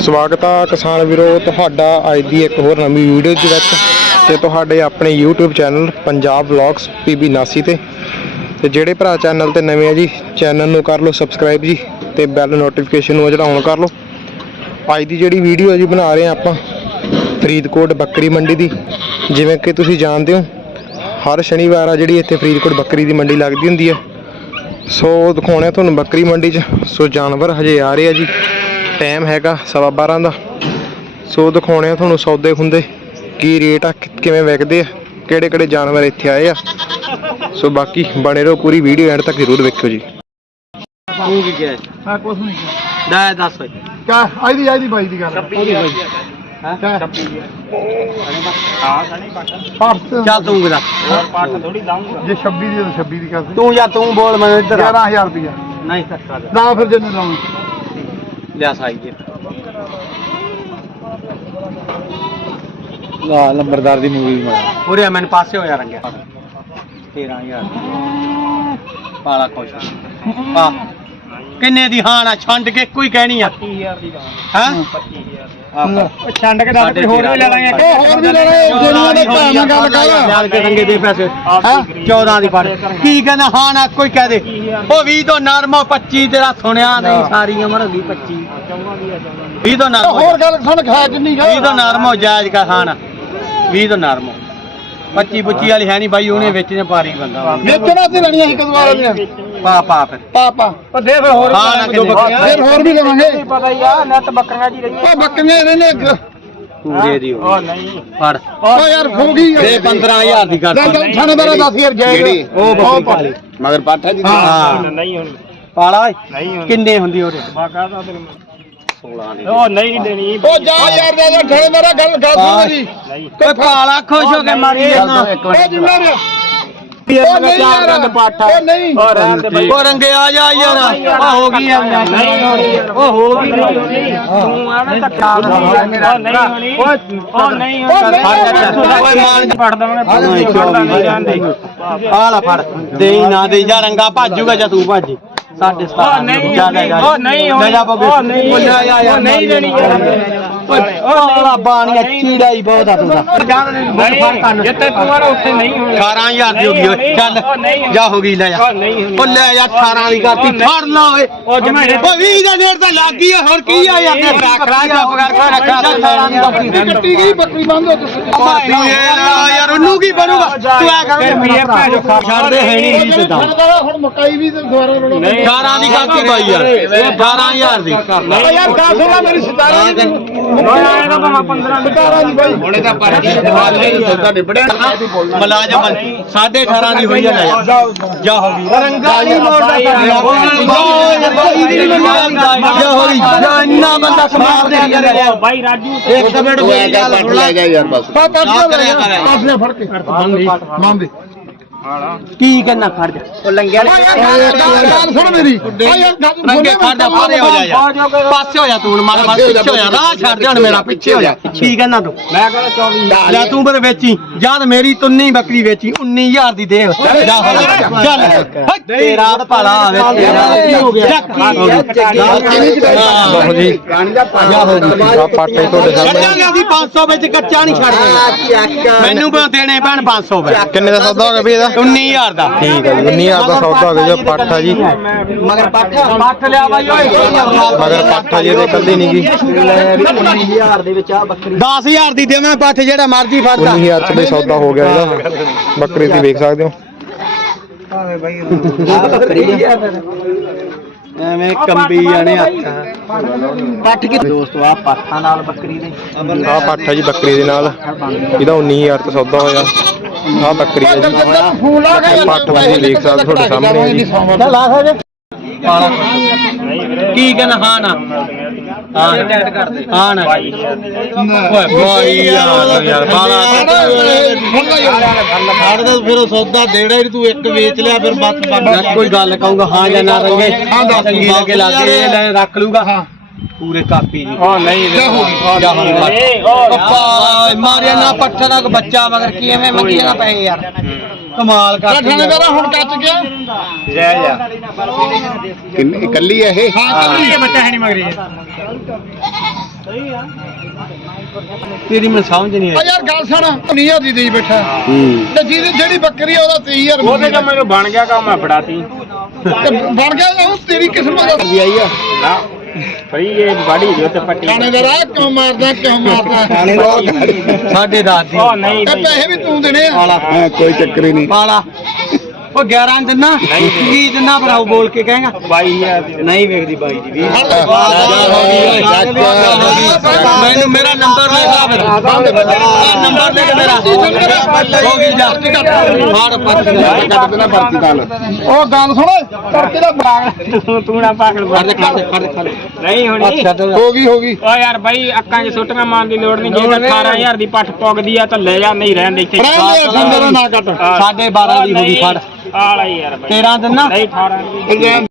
ਸਵਾਗਤ ਆ ਕਿਸਾਨ ਵੀਰੋ, ਤੁਹਾਡਾ ਅੱਜ ਦੀ ਇੱਕ ਹੋਰ ਨਵੀਂ ਵੀਡੀਓ ਦੇ ਵਿੱਚ ਤੇ ਤੁਹਾਡੇ ਆਪਣੇ YouTube channel Punjab vlogs PB 89 ਤੇ। ਤੇ ਜਿਹੜੇ ਭਰਾ ਚੈਨਲ ਤੇ ਨਵੇਂ ਆ ਜੀ ਚੈਨਲ ਨੂੰ ਕਰ ਲਓ ਸਬਸਕ੍ਰਾਈਬ ਜੀ ਤੇ ਬੈਲ ਨੋਟੀਫਿਕੇਸ਼ਨ ਨੂੰ ਜਿਹੜਾ ਔਨ ਕਰ ਲਓ। ਅੱਜ ਦੀ ਜਿਹੜੀ ਵੀਡੀਓ ਜੀ ਬਣਾ ਰਹੇ ਆ ਆਪਾਂ, ਫਰੀਦਕੋਟ ਬੱਕਰੀ ਮੰਡੀ ਦੀ। ਜਿਵੇਂ ਕਿ ਤੁਸੀਂ ਜਾਣਦੇ ਹੋ, ਹਰ ਸ਼ਨੀਵਾਰ ਆ ਜਿਹੜੀ ਇੱਥੇ ਫਰੀਦਕੋਟ ਬੱਕਰੀ ਦੀ ਮੰਡੀ ਲੱਗਦੀ ਹੁੰਦੀ ਹੈ ਸੋ ਦਿਖਾਉਣੇ ਆ ਤੁਹਾਨੂੰ ਬੱਕਰੀ ਮੰਡੀ 'ਚ। ਸੋ ਜਾਨਵਰ ਹਜੇ ਆ ਰਹੇ ਆ ਜੀ। ਟਾਈਮ ਹੈਗਾ ਸਵਾ 12 ਦਾ। ਸੋ ਦਿਖਾਉਣੇ ਆ ਤੁਹਾਨੂੰ ਸੌਦੇ ਹੁੰਦੇ ਕੀ ਰੇਟ ਆ ਕਿਵੇਂ ਵਿਕਦੇ ਆ ਕਿਹੜੇ ਕਿਹੜੇ ਜਾਨਵਰ ਇੱਥੇ ਆਏ ਆ। ਸੋ ਬਾਕੀ ਬਣੇ ਰਹੋ ਪੂਰੀ ਵੀਡੀਓ ਐਂਡ ਤੱਕ ਜ਼ਰੂਰ ਵੇਖਿਓ ਜੀ। ਤੂੰ ਕੀ ਕਿਹਾ? ਹਾਂ ਕੁਛ ਨਹੀਂ ਦਾ ਦੱਸ ਕਾ ਆਈਦੀ ਆਈਦੀ ਬਾਈ ਦੀ ਗੱਲ। ਹਾਂ? ਚੱਲ ਤੂੰ ਕਿਦਾ ਜੇ 26 ਦੀ ਤਾਂ 26 ਦੀ ਕਰ ਦੇ। ਤੂੰ ਜਾਂ ਤੂੰ ਬੋਲ ਮੈਨੂੰ ਇੱਧਰ ਆ। 11000 ਰੁਪਇਆ ਨਹੀਂ ਸੱਚਾ ਦੇ। ਨਾ ਫਿਰ ਜਿੰਨੇ ਲਾਉਂ ਲਿਆ ਸਾਈ ਜੀ ਲਾ ਲੰਬਰਦਾਰ ਦੀ ਮੂਵੀ ਉਰੇ ਆ, ਮੈਨੂੰ ਪਾਸੇ ਹੋ ਜਾ ਰੰਗਿਆ 13000 ਪਾਲਾ ਖੁਸ਼ ਆ। ਕਿੰਨੇ ਦੀ ਹਾਂ ਨਾ ਛੰਡ ਕੇ ਕੋਈ ਕਹਿਣੀ ਆ। 25000 ਦੀ ਹਾਂ? ਛੰਡ ਕੇ ਦੱਸ ਕੋਈ ਹੋਰ ਵੀ ਲੈ ਲਾਂਗੇ। ਹੋਰ ਵੀ ਲੈ ਲਾਂਗੇ। ਜਿਹੜੀਆਂ ਦੇ ਭਾਅ ਨਾਲ ਗੱਲ ਕਰ। ਨਾਲ ਕੇ ਰੰਗੇ ਦੇ ਪੈਸੇ। ਹਾਂ? 14 ਦੀ ਫੜ ਕੀ ਕਹਿੰਦਾ? ਹਾਂ ਨਾ ਕੋਈ ਕਹਿ ਦੇ। ਉਹ 20 ਤੋਂ ਨਰਮੋ 25 ਤੇਰਾ ਸੁਣਿਆ ਨਹੀਂ ਸਾਰੀ ਉਮਰ ਹੋ ਗਈ 25 20 ਤੋਂ ਨਰਮੋ ਹੋਰ ਗੱਲ ਸੁਣ ਖਾ ਕਿੰਨੀ ਗਾ 20 ਤੋਂ ਨਰਮੋ ਜਾਇਜ਼ ਕਾ ਖਾਣਾ 20 ਤੋਂ ਨਰਮੋ 25 25 ਵਾਲੀ ਹੈ ਨਹੀਂ ਬਾਈ ਉਹਨੇ ਵਿੱਚ ਨੇ ਪਾਰੀ ਬੰਦਾ। ਵੇਚਣਾ ਤੇ ਲੈਣੀਆਂ ਕਦੋਂ ਵਾਲੇ ਦੀਆਂ। ਪਾ ਪਾ ਫਿਰ। ਪਾ ਪਾ। ਪਰ ਦੇ ਫਿਰ ਹੋਰ ਹਾਂ ਨਾ ਕਿੰਨੇ ਫਿਰ ਹੋਰ ਵੀ ਲਵਾਂਗੇ। ਪਤਾ ਹੀ ਆ ਨੱਤ ਬੱਕਰੀਆਂ ਜੀ ਰਹੀ ਉਹ ਬੱਕਰੀਆਂ ਰਹਿੰਦੇ ਅੱਗੇ ਤੂੰ ਦੇ ਉਹ ਨਹੀਂ। ਫੜ। ਉਹ ਯਾਰ ਗਈ ਦੇ 15000 ਦੀ ਕਰ ਚੱਲ ਚੱਲ ਥਾਣੇ ਦਾ 10000 ਜਾਏਗੀ। ਉਹ ਬੱਕਰੀ ਕਾਲੀ। ਮਗਰ ਪਾਠਾ ਜੀ। ਹਾਂ। ਨਹੀਂ ਹੋਣੀ। ਪਾਲਾ ਓਏ। ਕਿੰਨੇ ਹੁੰਦੀ ਉਹਦੇ ਬਾਕਾ ਦਾ 16 ਦੀ। ਉਹ ਨਹੀਂ ਦੇਣੀ। ਉਹ ਜਾ ਯਾਰ ਜਾ ਜਾ ਥਾਣੇ ਦਾ ਗੱਲ ਗੱਲ ਸੁਣ ਮੇਰੀ। ਓਏ ਪਾਲਾ ਖੁਸ਼ ਹੋ ਕੇ ਮਾਰੀ ਜਾਂਦਾ ਉਹ ਜਿੰਨਾ ਨੇ ਉਹ ਨਹੀਂ ਯਾਰ ਉਹ ਨਹੀਂ। ਉਹ ਰੰਗੇ ਆ ਜਾ ਯਾਰ। ਆ ਹੋ ਗਈ ਆ ਨਹੀਂ ਉਹ ਹੋ ਗਈ ਤੂੰ ਐਵੇਂ ਧੱਕਾ ਮੇਰਾ ਨਹੀਂ ਹੋਣੀ। ਉਹ ਨਹੀਂ ਓਏ ਮਾਨ ਪੜਦਾ ਉਹਨੇ ਆ ਲੈ ਫੜ। ਦੇ ਹੀ ਨਾ ਦੇ ਜਾ ਰੰਗਾ ਭੱਜੂਗਾ ਜਾਂ ਤੂੰ ਭੱਜ। ਸਾਡੇ ਸਤਾਰਾਂ ਨਹੀਂ ਉਹ ਨਹੀਂ ਹੋਣੀ। ਉਹ ਨਹੀਂ ਉਹ ਆ ਨਹੀਂ ਦੇਣੀ ਉਹ ਆਲਾ ਬਾਣੀਆ ਚੀੜਾ ਹੀ ਬਹੁਤ ਆ ਤੂੰ ਦਾ ਜਿੱਤੇ ਤੂੰ ਆ ਉੱਥੇ ਨਹੀਂ ਹੋਣੀ। 18000 ਦੀ ਹੋ ਗਈ ਓਏ ਚੱਲ। ਜਾ ਹੋ ਗਈ ਲੈ ਜਾ। ਉਹ ਲੈ ਜਾ 18 ਦੀ ਕਰਤੀ। ਫੜ ਲਾ ਓਏ। ਉਹ 20 ਦਾ ਨੇੜ ਤਾਂ ਲੱਗ ਗਈ ਹੋਰ ਕੀ ਆ ਯਾਰ ਤੇ ਰੱਖ ਲਾ ਚੁੱਪ ਕਰਕੇ ਰੱਖਾ 18 ਦੀ ਬੱਕਰੀ ਕੱਟੀ ਗਈ ਬੱਕਰੀ ਬੰਦ ਹੋ ਤੁਸੀਂ। ਤੂੰ ਯਾਰ ਉਹਨੂੰ ਕੀ ਬਣੂਗਾ? ਤੂੰ ਐ ਕਰ ਛੱਡਦੇ ਹੈ ਨਹੀਂ ਤੇ ਦਮ ਹੁਣ ਮਕਾਈ ਵੀ ਤੇ ਦੁਬਾਰਾ ਰੋਣਾ 18 ਦੀ ਕਰਤੀ ਬਾਈ ਯਾਰ। 18000 ਦੀ। ਯਾਰ ਗੱਲ ਸੁਣਾ ਮੇਰੀ ਸਿਤਾਰਾ ਦੀ ਹੁਣੇ ਤਾਂ ਪਰ ਮਲਾਜਮ 18.5 ਦੀ ਹੋਈ ਆ ਲੈ ਜਾ ਜਾ ਹੋ ਗਈ ਰੰਗਾ ਨਹੀਂ ਮੋੜਦਾ ਜਾ ਹੋ ਗਈ ਜਾ ਇੰਨਾ ਬੰਦਾ ਸਮਾਰ ਦੇ ਯਾਰ ਬਾਈ ਰਾਜੂ ਇੱਕ ਮਿੰਟ ਮੇਰੀ ਗੱਲ ਸੁਣ ਲੈ ਪਾ ਪਾਸ ਨਾ ਕਰਿਆ ਕਰ। ਪਾਸ ਨੇ ਫੜ ਕੇ ਮੰਨ ਦੇ ਕੀ ਕਰਨਾ ਖੜ ਜਾ ਉਹ ਲੰਗਿਆ ਗੱਲ ਸੁਣ ਮੇਰੀ ਰੰਗੇ ਖੜ ਜਾ ਪਾਰੇ ਹੋ ਜਾ ਯਾਰ ਪਾਸੇ ਹੋ ਜਾ ਤੂੰ ਮਾਰ ਮਾਰ ਪਿੱਛੇ ਹੋ ਜਾ ਰਾਹ ਛੱਡ ਦੇ ਹੁਣ ਮੇਰਾ ਪਿੱਛੇ ਹੋ ਜਾ ਕੀ ਕਹਿੰਦਾ ਤੂੰ ਮੈਂ ਕਹਿੰਦਾ 24 ਲੈ ਤੂੰ ਫਿਰ ਵੇਚੀ ਜਦ ਮੇਰੀ ਤੁੰਨੀ ਬੱਕਰੀ ਵੇਚੀ 19000 ਦੀ ਦੇ ਜਾ ਜਾ। ਚੱਲ ਤੇਰਾ ਤਾਂ ਭਲਾ ਆਵੇ ਤੇਰਾ ਕੀ ਹੋ ਗਿਆ ਲਓ ਜੀ ਜਾ ਆ ਪਾਟੇ ਤੁਹਾਡੇ ਸਾਹਮਣੇ ਛੱਡਾਂਗੇ ਅਸੀਂ 500 ਵਿੱਚ ਕੱਚਾ ਨਹੀਂ ਛੱਡਦੇ ਮੈਨੂੰ ਬਾ ਦੇਣੇ ਪੈਣ 500 ਵਿੱਚ ਕਿੰਨੇ ਦਾ ਸੌਦਾ ਹੋ ਗਿਆ ਵੀ ਇਹਦਾ 19000 ਦਾ। ਠੀਕ ਹੈ ਜੀ 19000 ਦਾ ਸੌਦਾ ਹੋ ਗਿਆ ਜੀ ਪਾਠਾ ਜੀ। ਮਗਰ ਪੱਠ। ਪੱਠ ਲਿਆ ਬਾਈ ਓਏ। ਮਗਰ ਪਾਠਾ ਜੀ ਇਹਦੇ ਕੱਲੀ ਨਹੀਂ ਗਈ। 10000 ਦੀ ਦੇਵਾਂ ਪੱਠ ਜਿਹੜਾ ਮਰਜ਼ੀ ਫੜਦਾ। 19000 ਚ ਬਈ ਸੌਦਾ ਹੋ ਗਿਆ ਇਹਦਾ। ਬੱਕਰੀ ਦੀ ਵੇਖ ਸਕਦੇ ਹੋ। ਐਵੇਂ ਕੰਬੀ ਜਾਣੇ ਹੱਥ। ਪੱਠ ਕੀ ਦੋਸਤੋ ਆ ਪੱਠਾਂ ਨਾਲ ਬੱਕਰੀ ਦੇ ਆ ਪਾਠਾ ਜੀ ਬੱਕਰੀ ਦੇ ਨਾਲ। ਇਹਦਾ 19000 ਤੇ ਸੌਦਾ ਹੋਇਆ। ਆ ਬੱਕਰੀ ਹੈ ਜੀ ਫੋਨ ਲਾ ਕੇ ਪੱਠ ਤੁਸੀਂ ਦੇਖ ਸਕਦੇ ਤੁਹਾਡੇ ਸਾਹਮਣੇ ਹੈ ਜੀ। ਚੱਲ ਆ ਸਕਦੇ ਕੀ ਕਹਿੰਦਾ ਹਾਂ ਨਾ ਹਾਂ ਟੈਟ ਹਾਂ ਨਾ ਓਏ ਬਾਈ ਯਾਰ ਯਾਰ ਬਾਲਾ ਫੜ ਦੇ ਫਿਰ ਉਹ ਸੌਦਾ ਦੇੜਾ ਹੀ ਤੂੰ ਇੱਕ ਵੇਚ ਲਿਆ ਫਿਰ ਮੈਂ ਕੋਈ ਗੱਲ ਕਹੂੰਗਾ ਹਾਂ ਜਾਂ ਨਾ ਰੰਗੇ ਲੱਗੇ ਲਾਗੇ ਇਹ ਲੈ ਰੱਖ ਲੂਗਾ ਪੂਰੇ ਕਾਪੀ ਜੀ ਹਾਂ ਨਹੀਂ ਜਾ ਹੋ ਹੋ ਗਈ ਪੱਪਾ ਮਾਰਿਆ ਨਾ ਪੱਠਾ ਦਾ ਬੱਚਾ ਮਗਰ ਕੀ ਐਵੇਂ ਮੰਗੀ ਜਾਣਾ ਪੈ ਯਾਰ। ਕਮਾਲ ਕਰਦੀ ਠਾਣੇ ਦਾ ਹੁਣ ਕੱਚ ਗਿਆ ਜੈ ਜਾ। ਕਿੰਨੀ ਇਕੱਲੀ ਹੈ ਇਹ? ਹਾਂ ਕੱਲੀ ਬੱਚਾ ਹੈ ਨਹੀਂ ਮਗਰੀ ਤੇਰੀ ਮੈਨੂੰ ਸਮਝ ਨਹੀਂ ਆ ਯਾਰ ਗੱਲ ਸੁਣ 19000 ਦੀ ਦੇਈ ਬੈਠਾ। ਤੇ ਜਿਹਦੀ ਜਿਹੜੀ ਬੱਕਰੀ ਆ ਉਹਦਾ 23000 ਉਹਦੇ ਜੋ ਮੈਨੂੰ ਬਣ ਗਿਆ ਕੰਮ ਮੈਂ ਫੜਾਤੀ। ਤੇ ਬਣ ਗਿਆ ਉਹ ਤੇਰੀ ਕਿਸਮਤ ਦਾ ਵੀ ਆਈ ਆ। ਫਰੀ ਇਹ ਬਾੜੀ ਜੋ ਤੇ ਪੱਟੀ ਥਾਣੇਦਾਰ ਆ ਕਿਉਂ ਮਾਰਦਾ ਕਿਉਂ ਮਾਰਦਾ? ਸਾਡੇ ਰਾਤ ਦੀ। ਉਹ ਨਹੀਂ ਤੇ ਪੈਸੇ ਵੀ ਤੂੰ ਦੇਣੇ ਆ। ਪਾਲਾ। ਕੋਈ ਚੱਕਰ ਹੀ ਨਹੀਂ। ਪਾਲਾ। ਉਹ 11 ਦਿਨਾ ਕੀ ਦਿਨਾ ਭਰਾਓ ਬੋਲ ਕੇ ਕਹੇਗਾ ਬਾਈ ਹਜ਼ਾਰ ਦੀ ਨਹੀਂ ਵੇਖਦੀ ਬਾਈ ਦੀ ਵੀ ਚੱਕ। ਮੈਨੂੰ ਮੇਰਾ ਨੰਬਰ ਲੈ ਲਾ ਫਿਰ ਨੰਬਰ ਲੈ ਕੇ ਮੇਰਾ ਹੋ ਗਈ ਜਾ ਫਾੜ ਪੱਟ ਕੱਟ ਦੇਣਾ ਪਰਚੀ ਕੱਲ ਉਹ ਗੱਲ ਸੁਣ ਕਰਕੇ ਦਾ ਬਰਾਗ ਤੂੰ ਨਾ ਪਾਗਲ ਖੜ ਦੇ ਖੜ ਦੇ ਨਹੀਂ ਹੋਣੀ ਹੋ ਗਈ ਹੋ ਗਈ ਓ ਯਾਰ ਬਾਈ ਅੱਖਾਂ 'ਚ ਸੁੱਟੀਆਂ ਮਾਰਨ ਦੀ ਲੋੜ ਨਹੀਂ ਜੇ ਤਾਂ 18000 ਦੀ ਪੱਠ ਪੁੱਗਦੀ ਆ ਤਾਂ ਲੈ ਜਾ ਨਹੀਂ ਰਹਿਣ ਦੇ ਇੱਥੇ ਸਾਢੇ 12 ਦੀ ਹੋ ਗਈ ਫੜ ਆਲਾ ਯਾਰ ਬਾਈ। 13 ਦਿਨਾ ਨਹੀਂ 18 ਦੀ